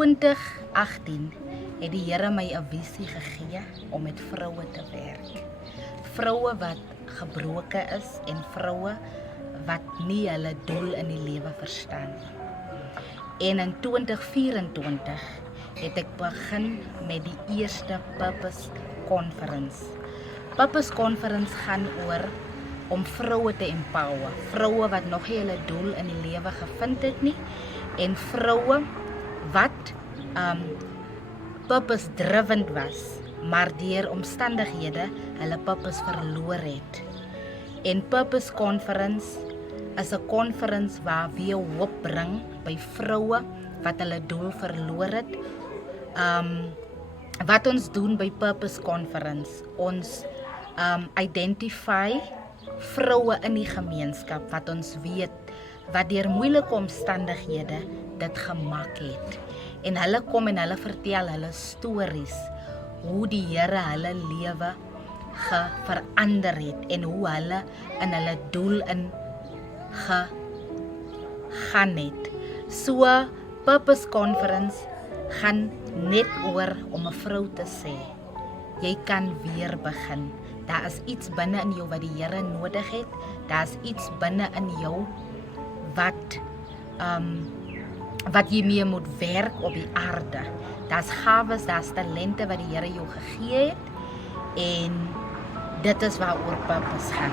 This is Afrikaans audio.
2018 het die Here my 'n visie gegee om met vroue te werk. Vroue wat gebroken is en vroue wat nie hulle doel in die lewe verstaan nie. En in 2024 het ek begin met die eerste Purpose Conference. Purpose Conference gaan oor om vroue te empower. Vroue wat nog nie hulle doel in die lewe gevind het nie en vroue wat purpose driven was, maar deur omstandighede hulle purpose verloor het. En Purpose Conference is 'n conference waar we hoop bring by vroue wat hulle doel verloor het. Wat ons doen by Purpose Conference, ons identify vroue in die gemeenskap wat ons weet wat deur moeilike omstandighede dit gemaak het. En hulle kom en hulle vertel hulle stories, hoe die Here hulle lewe verander het en hoe hulle in hulle doel in gegaan het. So Purpose Conference gaan net oor om 'n vrou te sê, jy kan weer begin. Daar is iets binne in jou wat die Here nodig het. Daar is iets binne in jou wat jy mee moet werk op die aarde. Daar's gawes, daar's talente wat die Here jou gegee het en dit is waaroor Purpose gaan.